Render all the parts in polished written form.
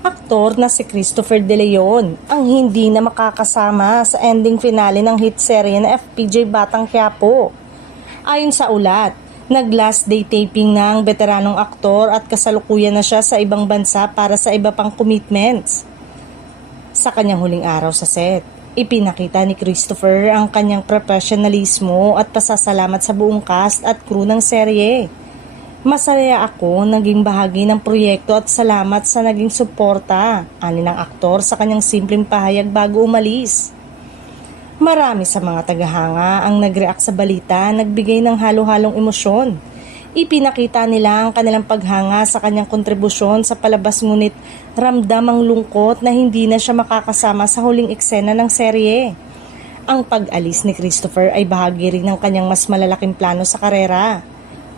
Aktor na si Christopher De Leon ang hindi na makakasama sa ending finale ng hit serye na FPJ Batang Quiapo. Ayon sa ulat, nag-last day taping ng veteranong aktor at kasalukuyan na siya sa ibang bansa para sa iba pang commitments. Sa kanyang huling araw sa set, ipinakita ni Christopher ang kanyang professionalismo at pasasalamat sa buong cast at crew ng serye. Masaya ako naging bahagi ng proyekto at salamat sa naging suporta, ani ng aktor sa kanyang simpleng pahayag bago umalis. Marami sa mga tagahanga ang nag-react sa balita, nagbigay ng halo-halong emosyon. Ipinakita nila ang kanilang paghanga sa kanyang kontribusyon sa palabas, ngunit ramdam ang lungkot na hindi na siya makakasama sa huling eksena ng serye. Ang pag-alis ni Christopher ay bahagi rin ng kanyang mas malalaking plano sa karera.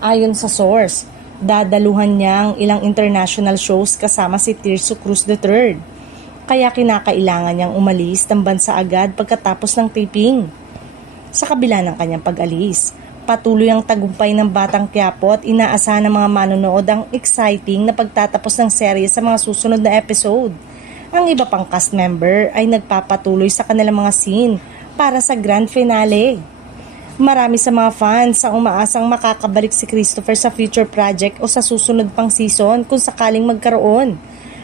Ayon sa source, dadaluhan niya ang ilang international shows kasama si Tirso Cruz III. Kaya kinakailangan niyang umalis ng bansa agad pagkatapos ng taping. Sa kabila ng kanyang pag-alis, patuloy ang tagumpay ng Batang Quiapo at inaasahan ng mga manonood ang exciting na pagtatapos ng serye sa mga susunod na episode. Ang iba pang cast member ay nagpapatuloy sa kanilang mga scene para sa grand finale. Marami sa mga fans ang umaasang makakabalik si Christopher sa future project o sa susunod pang season kung sakaling magkaroon.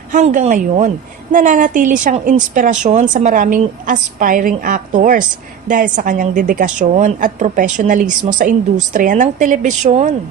Hanggang ngayon, nananatili siyang inspirasyon sa maraming aspiring actors dahil sa kanyang dedikasyon at profesionalismo sa industriya ng telebisyon.